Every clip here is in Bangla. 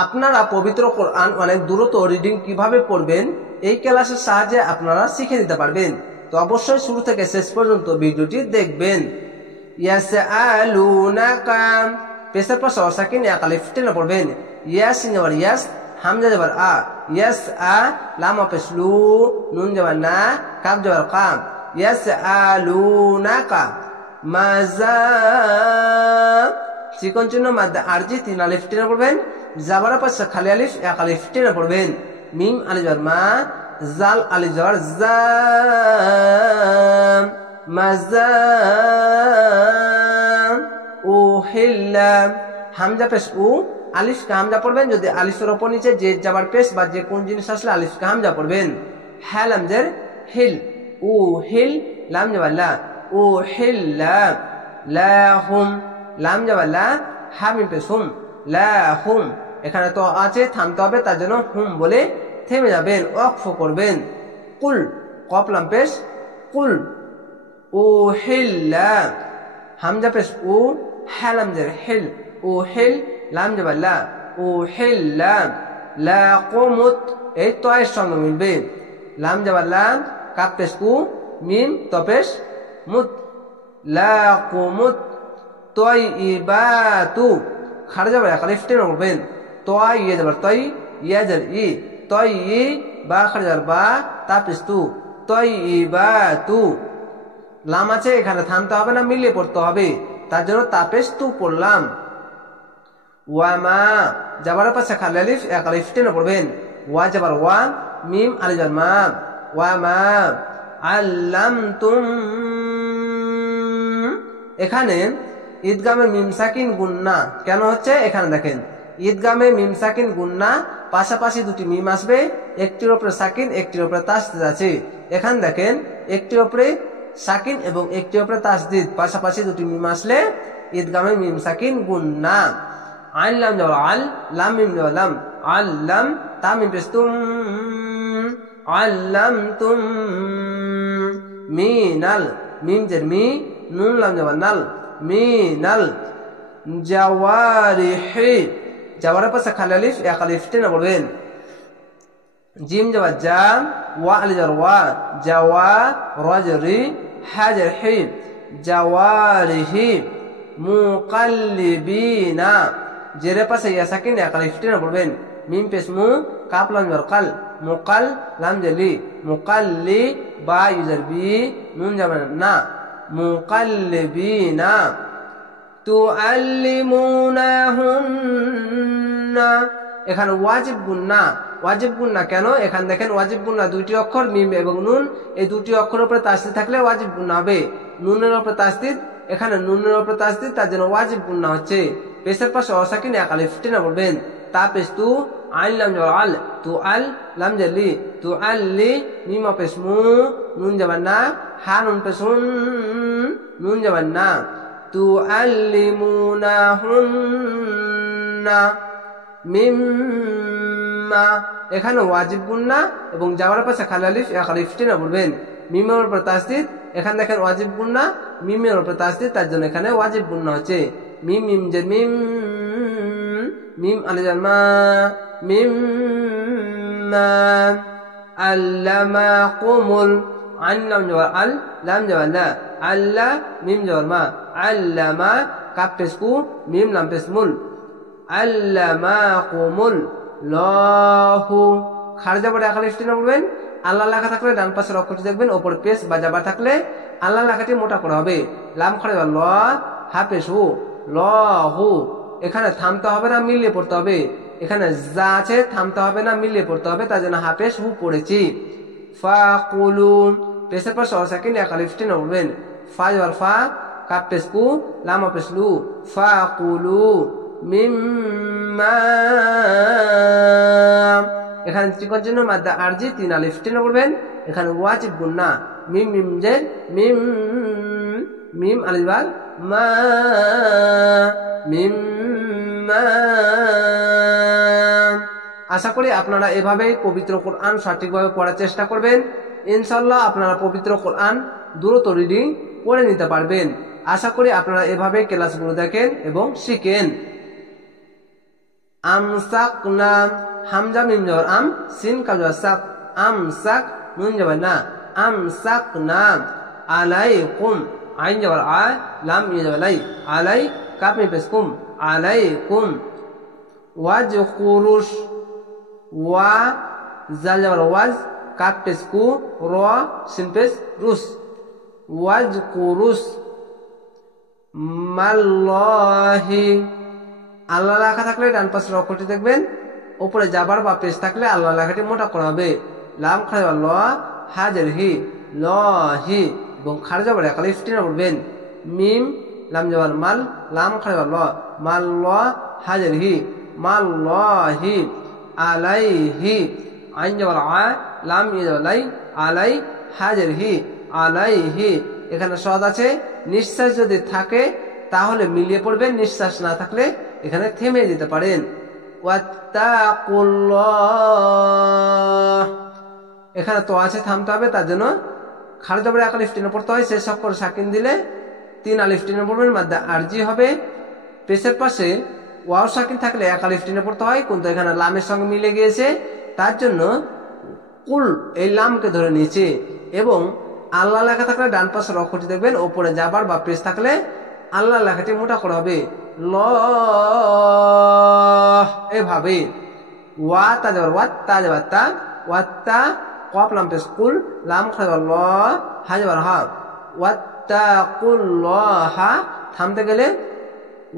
আপনারা পবিত্র কোরআন অনেক দ্রুত রিডিং কিভাবে পড়বেন এই ক্লাসের সাহায্যে আপনারা শিখে নিতে পারবেন। তো অবশ্যই শুরু থেকে শেষ পর্যন্ত ভিডিওটি দেখবেন। ইয়াসআলুনাকা পেশের পাশে সাকিন এক আলিফ টেনে পড়বেন। ইয়াস যাবার ইয়াস, হামজা যাবার আ, ইয়াস আ, লাম পেশ লু, নুন যাবার না, কাফ যাবার কাম। ইয়াসআলুনাকা মাজা চিকন চিহ্ন মাদ্দা আরজি তিন আলিফ টেনে পড়বেন। জাবার পাশে খালি আলিফ এক আলিফ টেনে পড়বেন। মিম আলিফ যাবার মা, জাল আলিফ যাবার জা, মাজা উহিল্লা হামজা পেশ উ, আলিফকে হামজা পড়বেন। যদি আলিফের ওপর নিচে যে যাবার পেশ বা যে কোন জিনিস আসলে আলিফকে হামজা পড়বেন। হ্যাঁ লামজের হিল, উ হিল, লাম যাবার লা, উ হিল্লা লাহুম, লাম যাবার লা, হামিম পেশ হুম, লাহুম। এখানে তো আছে, থামতে হবে, তার জন্য হুম বলে থেমে যাবেন, ওয়াকফ করবেন। কুল কফ লাম পেশ কুল, উহিল্লা হামজা পেশ উ, হ্যাঁ লামজের হিল, উহিল, লাম যাবার লা, উহিল্লা লাকুমুত এই তো এর সঙ্গে মিলবে। লাম যাবার লাম, কাফ পেশ কু, মিম তো পেশ মুত, লাকুমুত তয়্যিবাতু খাড়া যাবার এক আলিফ টেনে পড়বেন। তয় ইয়ে যাবার তয়, ইয়া যার ই, তয়্যি বা খাড়া যাবার বা, তা পেশ তু, তয়্যিবাতু। লাম আছে, এখানে থামতে হবে না, মিলিয়ে পড়তে হবে, তার জন্য তা পেশ তু পড়লাম। ওয়ামা যাবার পাশে খালি আলিফ এক আলিফ টেনে পড়বেন। ওয়া যাবার ওয়া, মিম আলিফ যাবার মা, ওয়ামা আল্লামতুম। এখানে ঈদগামে মিম সাকিন গুন্না কেন হচ্ছে এখানে দেখেন। ঈদগামে মিম সাকিন গুন্না পাশাপাশি দুটি মিম আসবে, একটির উপরে সাকিন একটির উপরে তাসদিদ আছে। এখানে দেখেন একটির উপরে সাকিন এবং একটির উপরে তাসদিদ, পাশাপাশি দুটি মিম আসলে ঈদগামে মিম সাকিন গুন্না। আইন লাম যাবার আল, লাম মিম যাবার লাম, আল্লাম তা মিম পেশ তুম, আল্লামতুম। মিনাল মিম জের মি, নুন লাম যাবার নাল, মিনাল জাওয়ারিহি যাবার পাশে খালি আলিফ এক আলিফ টেনে পড়বেন। জিম যাবার জা, ওয়া আলিফ যাবার ওয়া, জাওয়া রাজরি হাজর হি, জাওয়ারিহি মুকাল্লিবিনা জেরে পাশে ইয়া সাকিন এক আলিফ টেনে পড়বেন। মিম পেশ মু, কাফ লাম যাবার কাল, মুকাল লাম জালি, মুকাল্লি বা ইউজার বি, নুন যাবার না, মুকাল্লিবিনা তুআল্লিমুনাহুন্না। এখানে ওয়াজিব গুন্না, ওয়াজিব গুন্না কেন এখানে দেখেন, ওয়াজিব গুন্না দুইটি অক্ষর মিম এবং নুন, এই দুটি অক্ষরের উপরে তাসদিদ থাকলে ওয়াজিব গুন্না হবে। নুনের উপরে তাসদিদ, এখানে নুনের উপরে তাসদিদ, তার জন্য ওয়াজিব গুন্না হচ্ছে। পেশের পাশে অসাকিন এক আলিফ টেনে পড়বেন। তা পেশ তু, আইন লাম যাবার আল, তু আল, লাম জালি, তু আল্লি, মিম পেশ মু, নুন যাবার না, হা নুন পেশ হুন, নুন যাবার না, তুআল্লিমুনাহুন্না মিম্মা। এখানে ওয়াজিব গুন্না এবং যাওয়ার পাশে খালি আলিফ এক আলিফ টেনে পড়বেন। মিমের উপর তাসদিদ, এখানে দেখেন ওয়াজিব গুন্না, মিমের উপর তাসদিদ, তার জন্য এখানে ওয়াজিব গুন্না হচ্ছে। মিম মিম জের মিম, মিম আলিফ যার মা, মিম্মা আল্লামাকুমুল আন লাম যাবার আল, লাম যাবার লা, আল্লাহ মিম যাবার মা, আল্লামা কাফ পেশ কু, মিম লাম পেশ মুল, আল্লামাকুমুল লাহু খাড়া যাবার এক আলিফ টেনে পড়বেন। আল্লাহ লেখা থাকলে ডান পাশের অক্ষরটি দেখবেন, ওপরে পেশ বা যাবার থাকলে আল্লাহ লেখাটি মোটা করা হবে। লাম খাড়া যাবার ল, হা পেশ হু, লহু। এখানে থামতে হবে না, মিলিয়ে পড়তে হবে। এখানে যা আছে, থামতে হবে না, মিলিয়ে পড়তে হবে, তার জন্য হা পেশ হু পড়েছি। ফাকুলু পেশের পাশে অসাকিন এক আলিফ টেনে পড়বেন। ফা যাবার ফা, কাফ পেশ কু, লাম পেশ লু, ফাকুলু মিম্মা। এখানে চিকন চিহ্ন মাদ্দা আরজি তিন আলিফ টেনে পড়বেন। এখানে ওয়াজিব গুন্না, মিম মিম জের মিম, মিম আলিফ বাল মা, মিম্মা। আশা করি আপনারা এভাবেই পবিত্র কোরআন সঠিকভাবে পড়ার চেষ্টা করবেন। ইনশাআল্লাহ আপনারা পবিত্র কোরআন দ্রুত রিডিং পড়ে নিতে পারবেন। আশা করি আপনারা এভাবে ক্লাসগুলো দেখেন এবং শিখেন। আমসাকনা হামজা মিম জবর আম সিন কাফ জবর সাক আমসাক নুন জবর না আমসাকনা আলাইকুম আইন জবর আ লাম ইয়া জবর লাই আলাই কাফ মিম পেশ কুম আলাইকুম ওয়াজকুরুশ ওয়া জাল জবর ওয়াজ কাফ পেশ কু র সিন পেশ রুস ওয়াজকুরুস মাল্লাহি আল্লাহ লেখা থাকলে ডান পাশের অক্ষরটি দেখবেন, উপরে যাবার বা পেশ থাকলে আল্লাহ লেখাটি মোটা করা হবে। লাম খারজা ল হাজের হি ল হি এবং খারজা বলে একালিফ টেনে পড়বেন। মিম লাম জবর মাল লাম খারজা ল মাল ল হাজের হি মাল ল হি আলাইহি আইন জবর আ লাম ইয়া জবর লাই আলাই হাজের হি আলাইহি। এখানে সদ আছে, নিঃশ্বাস যদি থাকে তাহলে মিলিয়ে পড়বেন, নিঃশ্বাস না থাকলে এখানে থেমে যেতে পারেন। ওয়াত্তাকুল্লাহ এখানে তো আছে, থামতে হবে, তার জন্য খারজা বলে এক আলিফ টেনে পড়তে হয়। শেষ অক্ষর সাকিন দিলে 3 আলিফ টেনে পড়বেন, মাদ্দা আরজি হবে। পেশের পাশে ওয়াও সাকিন থাকলে এক আলিফ টেনে পড়তে হয়, কিন্তু এখানে লামের সঙ্গে মিলে গিয়েছে, তার জন্য কুল এই লামকে ধরে নিয়েছে। এবং আল্লাহ লেখা থাকলে ডান পাশের অক্ষরটি দেখবেন, ওপরে যাবার বা পেশ থাকলে আল্লাহ লেখাটি মোটা করা হবে ল এভাবে। ওয়া তা যাবার ওয়াত তা যাবার তা ওয়াত্তা কফ লাম পেশ কুল লাম খাজা ল হা যাবার হা ওয়াত্তাকুল্লাহা। থামতে গেলে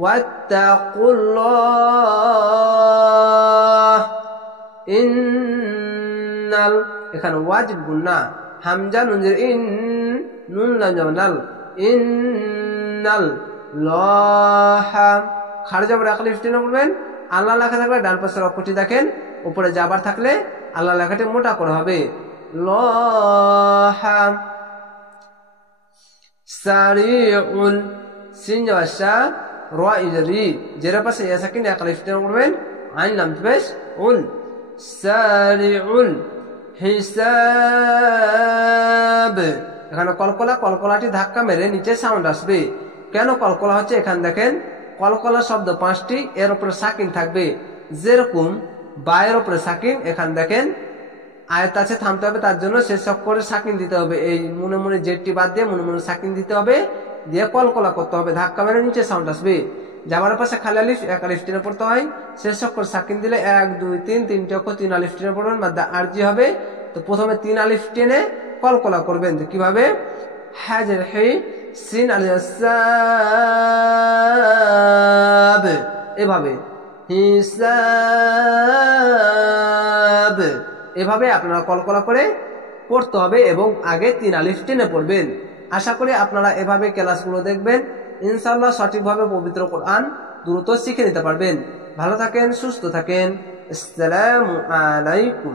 ওয়াত্তাকুল্লাহ ইন্নাল এখানে ওয়াজিব গুন্না হামজা নুনজের ইন নুন লাম যাবার নাল ইন্নাল লহা খারজা বলে আলিফ টেনে পড়বেন। আল্লাহ লেখা থাকলে ডান পাশের অক্ষরটি দেখেন, উপরে যাবার থাকলে আল্লাহ লেখাটি মোটা করা হবে লহা। সারিউল সিন জবর শা র ইজরি জের পাশে ইয়া সাকিন এক আলিফ টেনে পড়বেন, আইন লাম পেশ উল সারিউল হিসাব। এখানে কলকলা, কলকলাটি ধাক্কা মেরে নিচে সাউন্ড আসবে। কেন কলকলা হচ্ছে এখানে দেখেন, কলকলা শব্দ 5টি, এর উপরে সাকিন থাকবে। যেরকম বায়ের উপরে সাকিন, এখানে দেখেন আয়াত আছে, থামতে হবে, তার জন্য শেষ অক্ষরে সাকিন দিতে হবে। এই মনে মনে জেটটি বাদ দিয়ে মনে মনে সাকিন দিতে হবে, দিয়ে কলকলা করতে হবে, ধাক্কা মেরে নিচে সাউন্ড আসবে। যাবার পাশে খালি আলিফ এক আলিফ টেনে পড়তে হয়। শেষ অক্ষর সাকিন দিলে 1 2 3 তিনটি অক্ষর 3 আলিফ টেনে পড়বেন, মাদ্দা আরজি হবে। তো প্রথমে 3 আলিফ টেনে কলকলা করবেন। তো কিভাবে, হাজের হে সিন আলিয়াব এভাবে হিসাব, এভাবে আপনারা কলকলা করে পড়তে হবে এবং আগে 3 আলিফ টেনে পড়বেন। আশা করি আপনারা এভাবে ক্লাসগুলো দেখবেন, ইনশাআল্লাহ সঠিকভাবে পবিত্র কোরআন দ্রুত শিখে নিতে পারবেন। ভালো থাকেন, সুস্থ থাকেন। আসসালামু আলাইকুম।